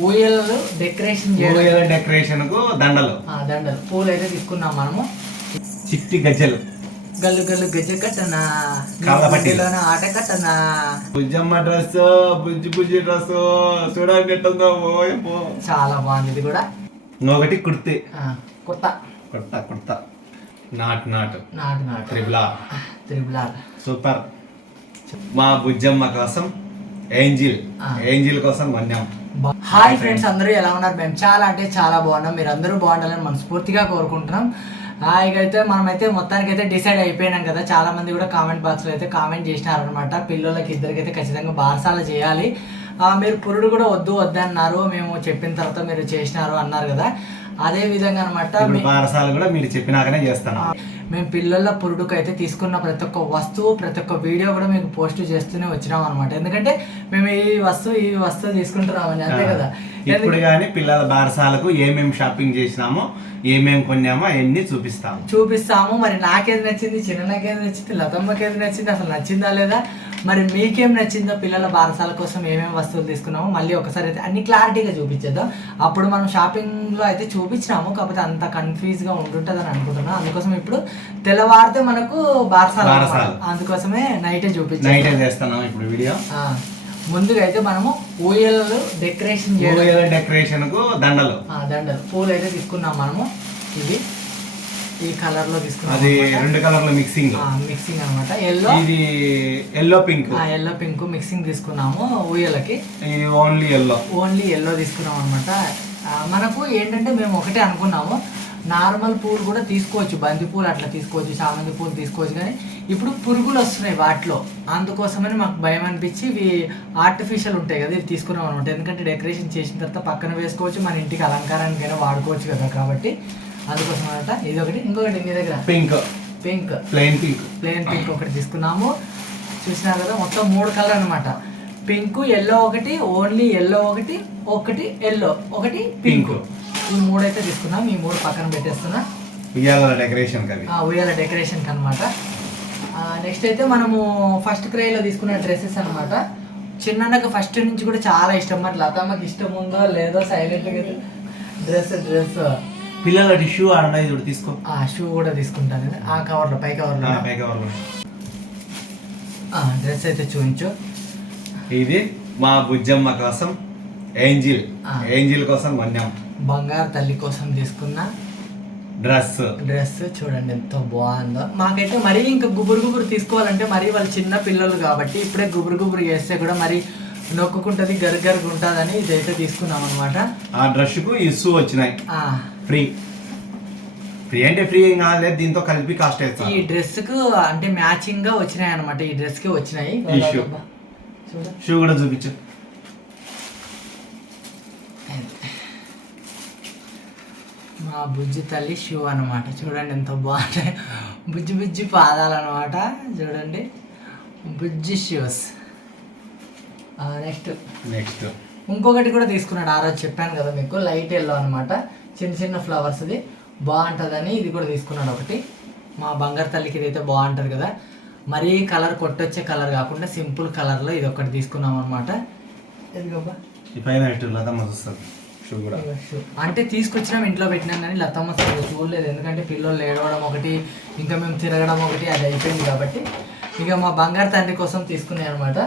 ఊయలు decoration చేయడం. డెకరేషన్కు దండలు. ఆ, దండలు. పూలు అయితే తీసుకున్నాం మనము. చిట్టి గజ్జలు. గల్లు గల్లు గజ్జ కట్టనా ఆట కట్టనా. Bujjamma dress Bujji Bujji dress. చూడండి ఎట్టుందో. చాలా బాగుంది ఇది కూడా. ఇంకొకటి కుర్తి. కుర్తా. కుర్త కుర్త. నాట్ నాట్. నాటు నాటు. త్రిబులా త్రిబులార్ సూపర్. మా బుజ్జమ్మ కోసం ఏంజిల్. ఏంజిల్ కోసం కొన్నాం హాయ్ ఫ్రెండ్స్ అందరూ ఎలా ఉన్నారు? మేము చాలా అంటే చాలా బాగున్నాం. మీరు అందరూ బాగుండాలని మనస్ఫూర్తిగా కోరుకుంటున్నాం. ఆ, ఇక అయితే మనమైతే మొత్తానికి అయితే డిసైడ్ అయిపోయినాం కదా. చాలా మంది కూడా కామెంట్ బాక్స్లో అయితే కామెంట్ చేసినారు అనమాట పిల్లలకి ఇద్దరికైతే ఖచ్చితంగా బారసాల చేయాలి. మీరు పురుడు కూడా వద్దు వద్దన్నారు. మేము చెప్పిన తర్వాత మీరు చేసినారు అన్నారు కదా. అదే విధంగా అనమాట ఇప్పుడు బారసాలు కూడా మీరు చెప్పినాకనే చేస్తాను. మేము పిల్లల పురుడుకు అయితే తీసుకున్న ప్రతి ఒక్క వస్తువు ప్రతి ఒక్క వీడియో కూడా మీకు పోస్ట్ చేస్తూనే వచ్చినాం అనమాట ఎందుకంటే మేము ఈ వస్తువు ఈ వస్తువు తీసుకుంటున్నామని అంతే కదా? ఇప్పుడు కానీ పిల్లల బారసాలకు ఏమేమి షాపింగ్ చేసినామో ఏమేమి కొన్నామో అవన్నీ చూపిస్తాము. చూపిస్తాము. మరి నాకేది నచ్చింది? చిన్న నాకేది నచ్చింది? లతమ్మకి ఏది నచ్చింది? అసలు నచ్చిందా లేదా? మరి మీకేం నచ్చిందో పిల్లల బారసాల కోసం ఏమేమి వస్తువులు తీసుకున్నామో మళ్ళీ ఒకసారి అయితే అన్ని క్లారిటీగా చూపించేద్దాం. అప్పుడు మనం షాపింగ్లో అయితే చూపించినాము కాకపోతే అంత కన్ఫ్యూజ్గా ఉంటుంటుంది అని అనుకుంటున్నాం అందుకోసం ఇప్పుడు తెల్లవారితే మనకు బారసాల. అందుకోసమే నైటే చూపించాం ఇప్పుడు వీడియో. ముందుగా అయితే మనము ఊయలు డెకరేషన్ డెకరేషన్కు దండలు. దండలు. పూలు అయితే తీసుకున్నాం మనము. ఇవి. ఈ కలర్లో తీసుకున్నాం అది రెండు కలర్ల మిక్సింగ్ మిక్సింగ్ అనమాట ఎల్లో ఇది yellow pink yellow pink mixing తీసుకున్నాము ఊయలకి. ఓన్లీ ఎల్లో ఓన్లీ ఎల్లో తీసుకున్నాం అనమాట మనకు ఏంటంటే మేము ఒకటే అనుకున్నాము. నార్మల్ పూలు కూడా తీసుకోవచ్చు. బంతి పూలు అట్లా తీసుకోవచ్చు చామంతి పూలు తీసుకోవచ్చు. కానీ ఇప్పుడు పురుగులు వస్తున్నాయి వాటిలో. అందుకోసమని మాకు భయం అనిపించి ఇవి ఆర్టిఫిషియల్ ఉంటాయి కదా ఇవి తీసుకున్నాం అనమాట ఎందుకంటే డెకరేషన్ చేసిన తర్వాత పక్కన వేసుకోవచ్చు మన ఇంటికి అలంకారానికైనా వాడుకోవచ్చు కదా కాబట్టి. అందుకోసం అనమాట ఇది ఒకటి. ఇంకొకటి మీ దగ్గర. Pink. Pink. Plain pink. Plain pink ఒకటి తీసుకున్నాము. చూసినారు కదా మొత్తం మూడు కలర్ అనమాట పింక్ ఎల్లో ఒకటి ఓన్లీ ఎల్లో ఒకటి ఒకటి ఎల్లో ఒకటి పింక్. ఈ మూడు అయితే తీసుకున్నాం. ఈ మూడు పక్కన పెట్టేస్తున్నా. ఉయ్యాల డెకరేషన్ ఉయ్యాల డెకరేషన్కి అనమాట నెక్స్ట్ అయితే మనము ఫస్ట్ క్రైలో తీసుకున్న డ్రెస్సెస్ అనమాట చిన్నకు ఫస్ట్ నుంచి కూడా చాలా ఇష్టం. మరి లతమ్మకి ఇష్టం ఉందో? లేదో? సైలెంట్గా డ్రెస్ డ్రెస్. పిల్లల షూ ఆడ చూడు తీసుకో. ఆ షూ కూడా తీసుకుంటాను. ఆ కవర్లో పై కవర్లో పై cover లో. డ్రెస్ అయితే చూపించు. ఇది మా బుజ్జమ్మ కోసం ఏంజిల్. ఏంజిల్ కోసం కొన్నాం. బంగారు తల్లి కోసం తీసుకున్న డ్రెస్. డ్రెస్ చూడండి ఎంత బాగుందో. మాకైతే మరీ ఇంకా గుబురు గుబురు తీసుకోవాలంటే మరీ వాళ్ళు చిన్న పిల్లలు కాబట్టి ఇప్పుడే గుబురు గుబురు చేస్తే కూడా మరి నొక్కుంటుంది గరు గరుగు ఉంటుందని ఇదైతే తీసుకున్నాం అనమాట ఆ డ్రెస్కు ఈ షూ వచ్చినాయి ఫ్రీ ఫ్రీ అంటే ఫ్రీ ఏం కాలేదు దీంతో కలిపి కాస్ట్ ఈ వేస్తాం డ్రెస్కు అంటే మ్యాచింగ్గా వచ్చినాయి అనమాట ఈ డ్రెస్కి వచ్చినాయి. ఈ. చూడు. షూ కూడా చూపించు. మా బుజ్జి తల్లి షూ అనమాట చూడండి ఎంత బాగుంటాయి బుజ్జి బుజ్జి పాదాలు అనమాట చూడండి. బుజ్జి షూస్ నెక్స్ట్ నెక్స్ట్ ఇంకొకటి కూడా తీసుకున్నాడు ఆ రోజు చెప్పాను కదా మీకు లైట్ ఎల్లో అనమాట చిన్న చిన్న ఫ్లవర్స్ది బాగుంటుందని ఇది కూడా తీసుకున్నాడు ఒకటి. మా బంగారు తల్లికి ఇదైతే బాగుంటుంది కదా. మరీ కలర్ కొట్టొచ్చే కలర్ కాకుండా సింపుల్ కలర్లో ఇది ఒకటి తీసుకున్నాం అనమాట అంటే తీసుకొచ్చినాం ఇంట్లో పెట్టినాం కానీ లతమ్మ సరిగ్గా చూడలేదు. ఎందుకంటే పిల్లలు ఏడవడం ఒకటి ఇంకా మేము తిరగడం ఒకటి అది అయిపోయింది కాబట్టి. ఇక మా బంగారు తండ్రి కోసం తీసుకున్నాయి అనమాట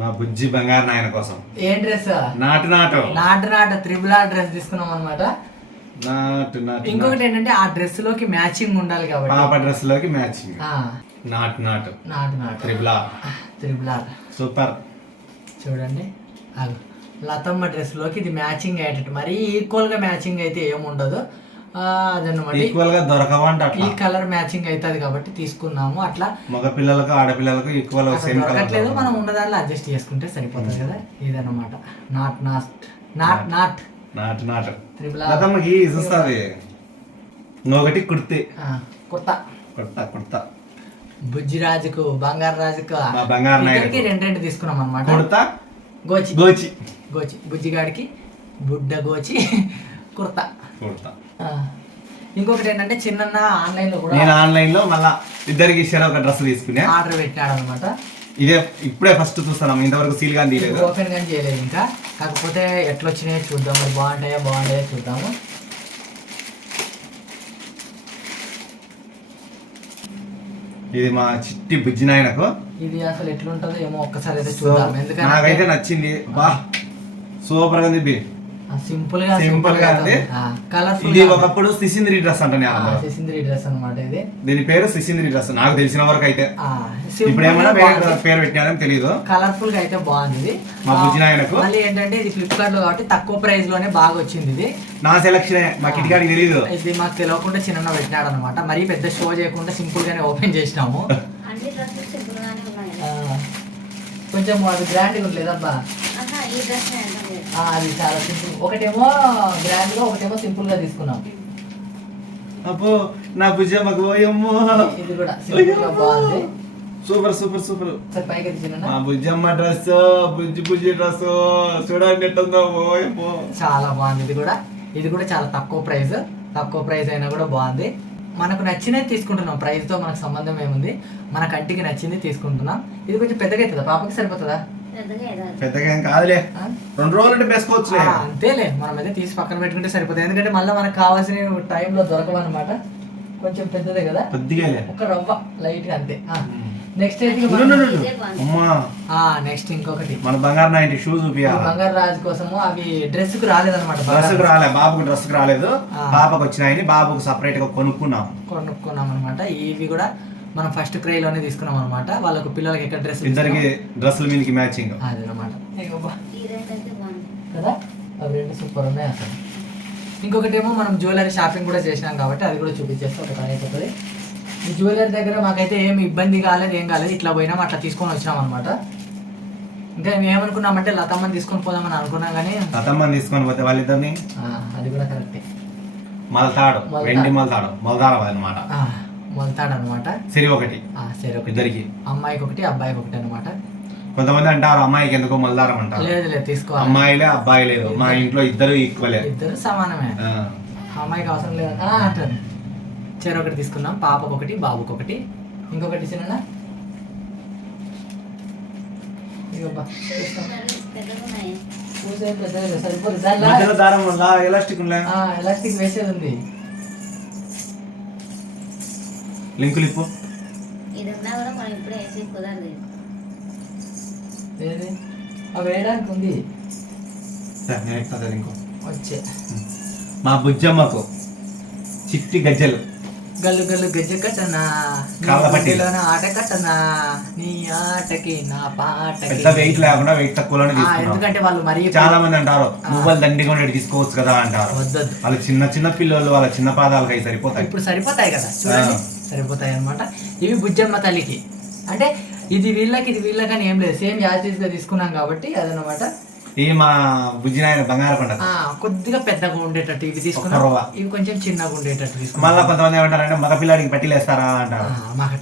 మా బుజ్జి బంగారు నాయన కోసం. ఏం డ్రెస్ నాటు నాటు. నాటు నాటు త్రిబుల్ ఆర్ డ్రెస్ తీసుకున్నాం అనమాట నాటు నాటు ఇంకొకటి ఏంటంటే ఆ డ్రెస్లోకి మ్యాచింగ్ ఉండాలి కాబట్టి. పాప డ్రెస్లోకి మ్యాచింగ్ ఆ, నాటు నాటు. నాటు నాటు. త్రిబులా త్రిబుల్ ఆర్. సూపర్. చూడండి. ఆగు. లతమ్మ డ్రెస్లోకి ఇది మ్యాచింగ్ అయ్యేటట్టు. మరీ ఈక్వల్గా మ్యాచింగ్ అయితే ఏముండదు ఆ, అదన్నమాట. ఈక్వల్గా దొరకవంట ఈ అట్లా. కలర్ మ్యాచింగ్ అవుతుంది కాబట్టి తీసుకున్నాము. అట్లా. మగ పిల్లలకు ఆడపిల్లలకు ఈక్వల్ సేమ్ దొరకట్లేదు. కలర్ మనం ఉన్నదాన్ని అడ్జస్ట్ చేసుకుంటే సరిపోతుంది కదా. ఇదన్నమాట. నాట్ నాట్. నాట్ నాట్. నాటు నాటు. త్రిబుల్ లతమ్మకి చూస్తుంది ఇంకొకటి కుర్తి. కుర్తా. కుర్తా కుర్తా. బుజ్జిరాజుకు బంగారు రాజుకు మా బంగారు. ఇద్దరికి రెండు రెండు తీసుకున్నాం అనమాట కుర్తా? గోచి. గోచి. గోచి. బుజ్జిగాడికి బుడ్డ గోచి కుర్తా. కుర్తా. ఆ. ఇంకొకటి ఏంటంటే చిన్న ఆన్లైన్లో కూడా నేను ఆన్లైన్లో మళ్ళా ఇద్దరికి ఇచ్చారు ఒక డ్రెస్ తీసుకునే ఆర్డర్ పెట్టాడు అనమాట ఇదే ఇప్పుడే ఫస్ట్ చూస్తున్నాం. ఇంతవరకు సీల్ కానీ తీయలేదు? ఓపెన్ కానీ చేయలేదు ఇంకా. కాకపోతే ఎట్లా వచ్చినాయో చూద్దాం మరి బాగుంటాయో బాగుంటాయో చూద్దాము. ఇది మా చిట్టి బుజ్జి నాయనకు. ఇది అసలు ఎట్లుంటుందో ఏమో ఒక్కసారి అయితే చూద్దాం. నాకైతే ఎందుకంటే నచ్చింది. బా సూపర్గా ఉంది. సింపుల్గా Simple గా ఉంది. కలర్ఫుల్ ఇది ఒకప్పుడు సిసింద్రి డ్రెస్ అంట. సిసింద్రి డ్రెస్ అన్నమాట ఇది. దీని పేరు సిసింద్రి డ్రెస్ నాకు తెలిసిన వరకు అయితే. ఆ, ఇప్పుడు బాగుంది. పేరు పెట్టారని తెలియదు కలర్ఫుల్గా అయితే బాగుంది. మా బుజ్జి నాయనకు? మళ్ళీ ఏంటంటే ఇది ఫ్లిప్కార్ట్లో కాబట్టి తక్కువ ప్రైస్లోనే బాగా వచ్చింది ఇది. నా సెలక్షన్ మా కిటికాడికి తెలియదు ఇది మాకు తెలియకుండా చిన్న పెట్టినాడు అనమాట మరీ పెద్ద షో చేయకుండా సింపుల్ గానే ఓపెన్ చేసినాము. కొంచెం అది గ్రాండ్ ఆహా, ఈ డ్రెస్ అది చాలా సింపుల్ ఒకటేమో గ్రాండ్గా ఒకటేమో సింపుల్గా తీసుకున్నాం. అబ్బో నా బుజ్జమ్మకు ఓయమ్మో ఇది కూడా సింపుల్గా బాగుంది. Super super super. ఒకసారి పైకి మా బుజ్జమ్మ డ్రెస్ బుజ్జి బుజ్జి డ్రెస్ చూడండి ఎట్టుందో ఓయమ్మో చాలా బాగుంది. ఇది కూడా ఇది కూడా చాలా తక్కువ ప్రైస్ తక్కువ ప్రైస్ అయినా కూడా బాగుంది. మనకు నచ్చినది తీసుకుంటున్నాం. ప్రైస్తో మనకు సంబంధం ఏముంది? మన కంటికి నచ్చింది తీసుకుంటున్నాం. ఇది కొంచెం పెద్దగా అవుతుందా? పాపకి సరిపోతుందా? పెద్దగా ఏం కాదులే? రెండు రోజులు ఆ, అంతేలే. మనం అయితే తీసి పక్కన పెట్టుకుంటే సరిపోతుంది ఎందుకంటే మళ్ళీ మనకు కావాల్సిన టైంలో దొరకవన్నమాట. కొంచెం పెద్దదే కదా. కొద్దిగాలే ఒక రవ్వ లైట్గా అంతే నెక్స్ట్ నెక్స్ట్ ఇంకొకటి. మన బంగారు నాయింటి షూ ఈ చూపియా బంగారు రాజు కోసము అవి డ్రెస్కు రాలేదన్నమాట డ్రెస్కు రాలే. బాబుకు డ్రెస్కు రాలేదు. పాపకు వచ్చినాయని బాబుకు సపరేట్గా కొనుక్కున్నాం. కొనుక్కున్నాం అనమాట ఇవి కూడా మనం ఫస్ట్ క్రై లోనే తీసుకున్నాం అనమాట వాళ్ళకు పిల్లలకి ఎక్కడ డ్రెస్ ఇద్దరికి డ్రెస్సుల మీదకి మ్యాచింగ్. అయితే బాగుంది. కదా? అవి రెండు సూపర్ ఉన్నాయి అసలు. ఇంకొకటి ఏమో మనం జ్యువెలరీ షాపింగ్ కూడా చేసినాం కాబట్టి అది కూడా చూపించేస్తే ఒక పని అయిపోతుంది. ఈ జ్యువెలరీ దగ్గర మాకైతే ఏమి ఇబ్బంది కాలేదు ఏం కాలేదు. ఇట్లా పోయినాం అట్లా తీసుకొని వచ్చినాం అనమాట ఇంకా మేము ఏమనుకున్నామంటే లతమ్మని తీసుకొని పోదామని అనుకున్నాం కానీ అతమ్మని తీసుకొని పోతే వాళ్ళిద్దరిని? ఆ, అది కూడా కరెక్టే మలతాడు. మలతాడు. వెండి మలతాడు. మలదారం అనమాట అనమాట సిరి ఒకటి. సరే ఒకటి. ఇద్దరికి. అమ్మాయికి ఒకటి అబ్బాయికి ఒకటి అనమాట కొంతమంది అంటారు అమ్మాయికి ఎందుకో మలదారం అంటారు. లేదు లేదు తీసుకోవాలి. అమ్మాయిలే అబ్బాయి లేదు. మా ఇంట్లో ఇద్దరు ఈక్వలే ఇద్దరు సమానమే. ఆ. అమ్మాయికి అవసరం లేదు ఆ, అంటారు. చెరు ఒకటి తీసుకున్నాం పాపకు ఒకటి బాబుకి ఒకటి. ఇంకొకటి చిన్న ఎలాస్టిక్ ఉందా? ఆ, ఎలాస్టిక్ వేసేది ఉంది. లింకులు ఇప్పు ఇది ఉన్నా కూడా మనం ఇప్పుడే వేసి కుదరదు. ఏది? అవి వేయడానికి ఉంది. సరే, నేను లింకు. వచ్చే. మా బుజ్జమ్మకు చిట్టి గజ్జలు. గల్లు గల్లు గజ్జ కట్టనా నీ కాళ్ళ పట్టీలు. గుండెలోన ఆట కట్టనా నీ ఆటకి నా పాటకి. పెద్ద వెయిట్ లేకుండా వెయిట్ తక్కువలోనే తీసుకున్నాం ఎందుకంటే వాళ్ళు మరీ చాలా మంది అంటారు నువ్వులు దండిగా ఉండేది తీసుకోవచ్చు కదా అంటారు. వాళ్ళ చిన్న చిన్న పిల్లలు వాళ్ళ చిన్న పాదాలకు సరిపోతాయి. ఇప్పుడు సరిపోతాయి కదా. చూడండి. సరిపోతాయి అన్నమాట ఇవి బుజ్జమ్మ తల్లికి. అంటే ఇది వీళ్ళకి ఇది వీళ్ళకని ఏం లేదు. సేమ్ యాజిటీస్ తీసుకున్నాం కాబట్టి అదనమాట ఇవి మా బుజ్జి నాయన బంగారు పండుగ. ఆ, కొద్దిగా పెద్దగా ఉండేటట్టు ఇవి తీసుకున్నాం. ఇవి కొంచెం చిన్నగా ఉండేటట్టు తీసుకున్నాం. మళ్ళా కొంతమంది ఏమంటారంటే మగపిల్లాడికి పట్టిలేస్తారా అంటారు.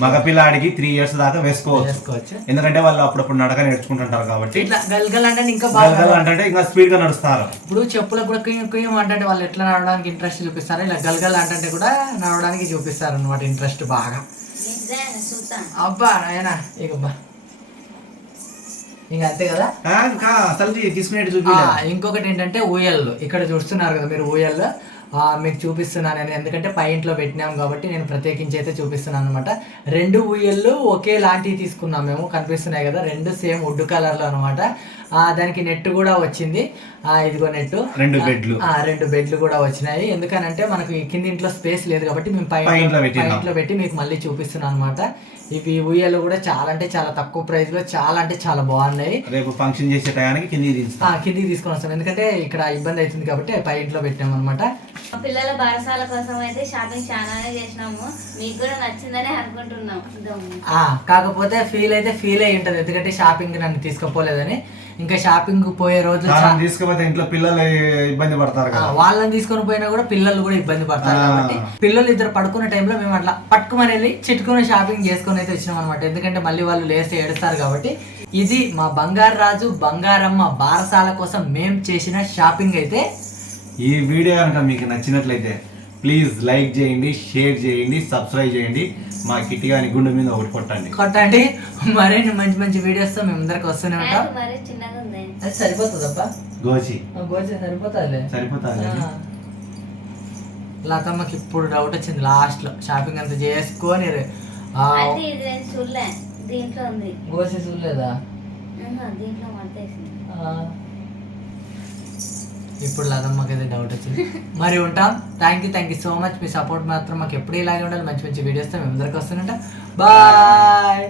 మగపిల్లాడికి త్రీ ఇయర్స్ దాకా వేసుకోవచ్చు. ఎందుకంటే వాళ్ళు అప్పుడప్పుడు నడక నేర్చుకుంటుంటారు కాబట్టి. ఇట్లా గల్గల్ అంటే ఇంకా బాగా గలగల అంటే ఇంకా స్పీడ్గా నడుస్తారు. ఇప్పుడు చెప్పులకు కూడా కుయ్యం కుయ్యం అంటే వాళ్ళు ఎట్లా నడవడానికి ఇంట్రెస్ట్ చూపిస్తారు? ఇలా గల్గల్ అంటే కూడా నడవడానికి చూపిస్తారు అనమాట ఇంట్రెస్ట్ బాగా అబ్బా ఆయన ఇక బా ఇంక అంతే కదా? ఇంకా అసలు తీసుకునేది చూపి ఇంకొకటి ఏంటంటే ఊయల్లో ఇక్కడ చూస్తున్నారు కదా మీరు ఊయల్లో ఆ, మీకు చూపిస్తున్నాను నేను. ఎందుకంటే పై ఇంట్లో పెట్టినాం కాబట్టి నేను ప్రత్యేకించి అయితే చూపిస్తున్నాను అనమాట రెండు ఊయళ్ళు ఒకేలాంటివి తీసుకున్నాం మేము. కనిపిస్తున్నాయి కదా. రెండు సేమ్ వుడ్ కలర్లో అనమాట దానికి నెట్ కూడా వచ్చింది. ఆ, ఇదిగో నెట్ రెండు బెడ్లు. ఆ, రెండు బెడ్లు కూడా వచ్చినాయి. ఎందుకనంటే మనకు ఈ కింది ఇంట్లో స్పేస్ లేదు కాబట్టి మేము పై పై ఇంట్లో పై పెట్టినాం. ఇంట్లో పెట్టి మీకు మళ్ళీ చూపిస్తున్నాను అనమాట ఇవి ఉయ్యాలు కూడా చాలా అంటే చాలా తక్కువ ప్రైస్లో చాలా అంటే చాలా బాగున్నాయి. రేపు ఫంక్షన్ చేసే టయానికి కింది ఆ, దించుతాం కిందికి తీసుకొని వస్తాం ఎందుకంటే ఇక్కడ ఇబ్బంది అవుతుంది కాబట్టి పై ఇంట్లో పెట్టాం అనమాట మా పిల్లల బారసాల కోసం అయితే షాపింగ్ చాలానే చేసినాము. మీకు కూడా నచ్చిందని అనుకుంటున్నాం. కాకపోతే ఫీల్ అయితే ఫీల్ అయి ఉంటది. ఎందుకంటే షాపింగ్ నన్ను తీసుకుపోలేదని. ఇంకా షాపింగ్ పోయే రోజు తీసుకుపోతే ఇంట్లో పిల్లలు ఇబ్బంది పడతారు కదా. వాళ్ళని తీసుకొని పోయినా కూడా పిల్లలు కూడా ఇబ్బంది పడతారు. కాబట్టి పిల్లలు ఇద్దరు పడుకునే టైంలో మేము అట్లా పట్టుకుని వెళ్ళి చిట్టుకుని షాపింగ్ చేసుకొని అయితే వచ్చినాం అనమాట ఎందుకంటే మళ్ళీ వాళ్ళు లేస్తే ఏడుస్తారు కాబట్టి ఇది మా బంగారు రాజు బంగారమ్మ బారసాల కోసం మేము చేసిన షాపింగ్ అయితే. ఈ వీడియో కనుక మీకు నచ్చినట్లయితే ప్లీజ్ లైక్ చేయండి షేర్ చేయండి సబ్స్క్రైబ్ చేయండి. మా కిట్టి గాని గుండె మీద ఒకటి కొట్టండి. కొట్టండి. మరిన్ని మంచి మంచి వీడియోస్తో మేము అందరికి వస్తూనే ఉంటాం. అది సరిపోతుందబ్బా. గోచి. గోచే సరిపోతుంది ఆ. లతమ్మకి ఇప్పుడు డౌట్ వచ్చింది లాస్ట్లో. షాపింగ్ అంతా చేసుకొని ఆ, అంటే ఇది నేను చూడలే. దీంట్లో ఉంది. గోసె చూడలేదా? దీంట్లో. ఇప్పుడు లతమ్మకి అయితే డౌట్ వచ్చింది. మరి ఉంటాం. Thank you thank you so much me support మాత్రం మాకు ఎప్పుడు ఇలాగే ఉండాలి. మంచి మంచి వీడియోస్ మేము అందరికి వస్తుంటాం. బాయ్